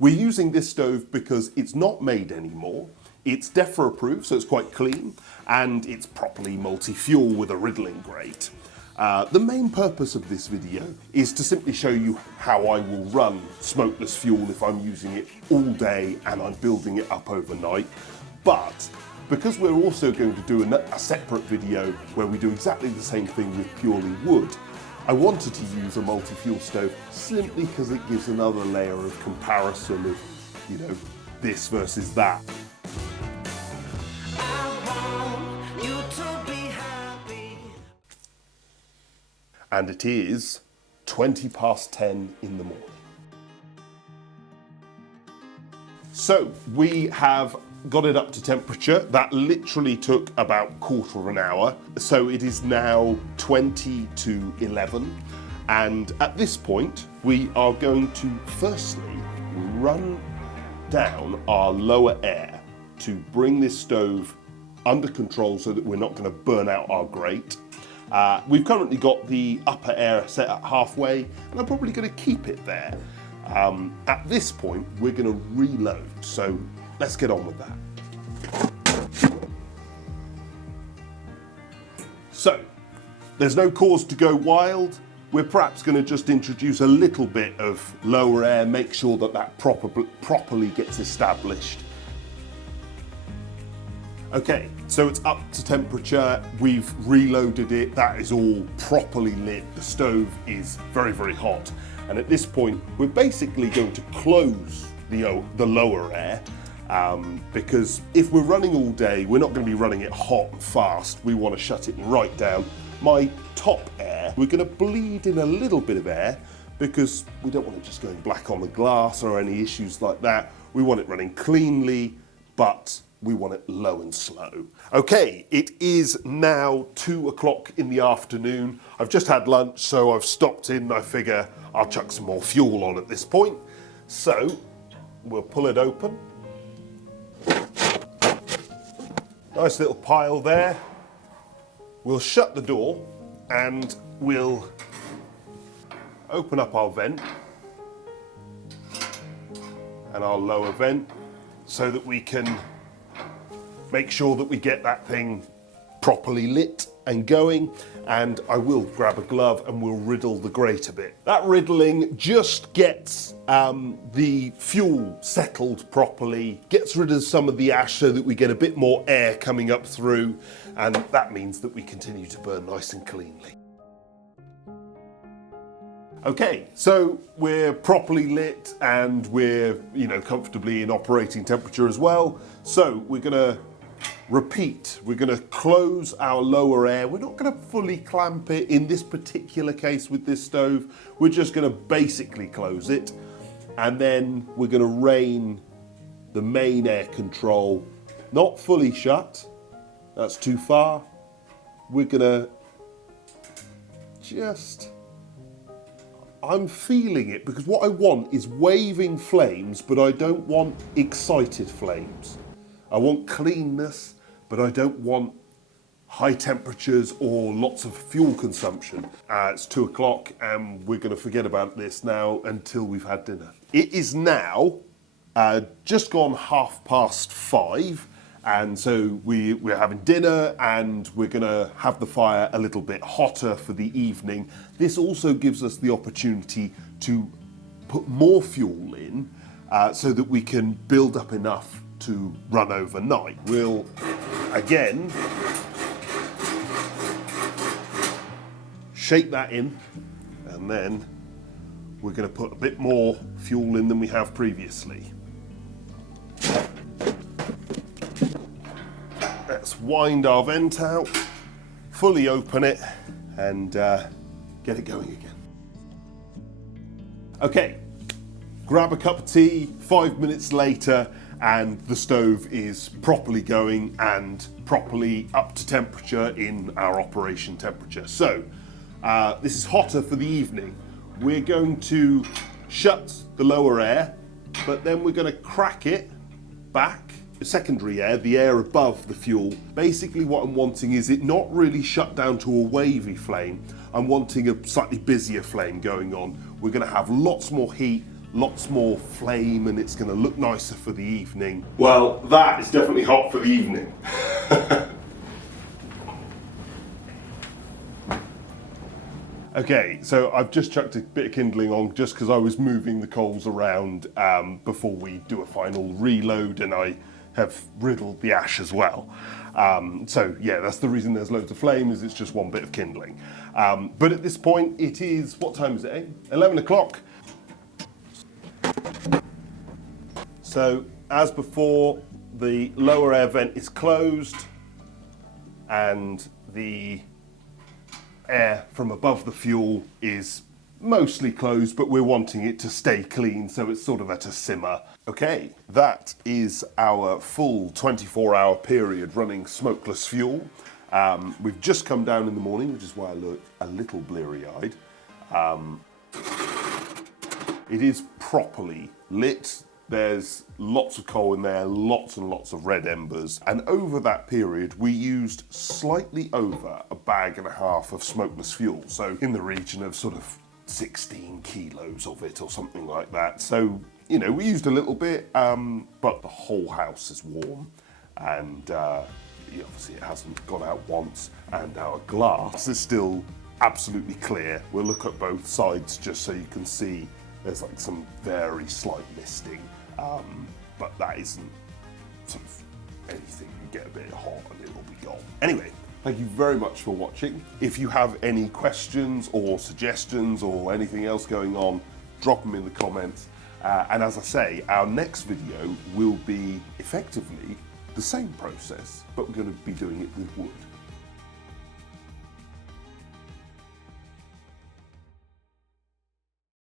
We're using this stove because it's not made anymore. It's DEFRA approved, so it's quite clean, and it's properly multi-fuel with a riddling grate. The main purpose of this video is to simply show you how I will run smokeless fuel if I'm using it all day and I'm building it up overnight. But because we're also going to do a separate video where we do exactly the same thing with purely wood, I wanted to use a multi-fuel stove simply because it gives another layer of comparison of, you know, this versus that. And it is 20 past 10 in the morning. So we have got it up to temperature. That literally took about a quarter of an hour. So it is now 20 to 11. And at this point, we are going to firstly run down our lower air to bring this stove under control so that we're not going to burn out our grate. We've currently got the upper air set at halfway, and I'm probably going to keep it there. At this point, we're going to reload, so let's get on with that. So, there's no cause to go wild. We're perhaps going to just introduce a little bit of lower air, make sure that that properly gets established. Okay, so it's up to temperature, we've reloaded it, that is all properly lit, the stove is very, very hot. And at this point, we're basically going to close the lower air, because if we're running all day, we're not going to be running it hot and fast, we want to shut it right down. My top air, we're going to bleed in a little bit of air, because we don't want it just going black on the glass or any issues like that. We want it running cleanly, but we want it low and slow. Okay, it is now 2 o'clock in the afternoon. I've just had lunch, so I've stopped in. I figure I'll chuck some more fuel on at this point. So we'll pull it open. Nice little pile there. We'll shut the door and we'll open up our vent and our lower vent so that we can make sure that we get that thing properly lit and going, and I will grab a glove and we'll riddle the grate a bit. That riddling just gets the fuel settled properly, gets rid of some of the ash so that we get a bit more air coming up through, and that means that we continue to burn nice and cleanly. Okay, so we're properly lit and we're, you know, comfortably in operating temperature as well. So we're gonna repeat, we're going to close our lower air. We're not going to fully clamp it in this particular case with this stove. We're just going to basically close it, and then we're going to rein the main air control, not fully shut, that's too far. We're going to just, I'm feeling it, because what I want is waving flames, but I don't want excited flames. I want cleanness, but I don't want high temperatures or lots of fuel consumption. It's 2 o'clock and we're going to forget about this now until we've had dinner. It is now just gone 5:30, and so we're having dinner and we're going to have the fire a little bit hotter for the evening. This also gives us the opportunity to put more fuel in so that we can build up enough to run overnight. We'll again shake that in, and then we're going to put a bit more fuel in than we have previously. Let's wind our vent out, fully open it, and get it going again. Okay, grab a cup of tea, 5 minutes later, and the stove is properly going and properly up to temperature in our operation temperature. So this is hotter for the evening. We're going to shut the lower air, but then we're going to crack it back. The secondary air, the air above the fuel. Basically what I'm wanting is it not really shut down to a wavy flame. I'm wanting a slightly busier flame going on. We're going to have lots more heat, lots more flame and it's going to look nicer for the evening. Well, that is definitely hot for the evening. Okay, so I've just chucked a bit of kindling on just because I was moving the coals around before we do a final reload, and I have riddled the ash as well. So yeah, that's the reason there's loads of flame, is it's just one bit of kindling. But at this point it is, what time is it, eh? 11 o'clock. So as before, the lower air vent is closed and the air from above the fuel is mostly closed, but we're wanting it to stay clean, so it's sort of at a simmer. Okay, that is our full 24-hour period running smokeless fuel. We've just come down in the morning, which is why I look a little bleary-eyed. It is properly lit. There's lots of coal in there, lots and lots of red embers. And over that period, we used slightly over a bag and a half of smokeless fuel. So in the region of sort of 16 kilos of it or something like that. So, you know, we used a little bit, but the whole house is warm. And obviously it hasn't gone out once. And our glass is still absolutely clear. We'll look at both sides just so you can see there's like some very slight misting. But that isn't sort of anything. You get a bit hot and it will be gone. Anyway, thank you very much for watching. If you have any questions or suggestions or anything else going on, drop them in the comments. And as I say, our next video will be effectively the same process, but we're going to be doing it with wood.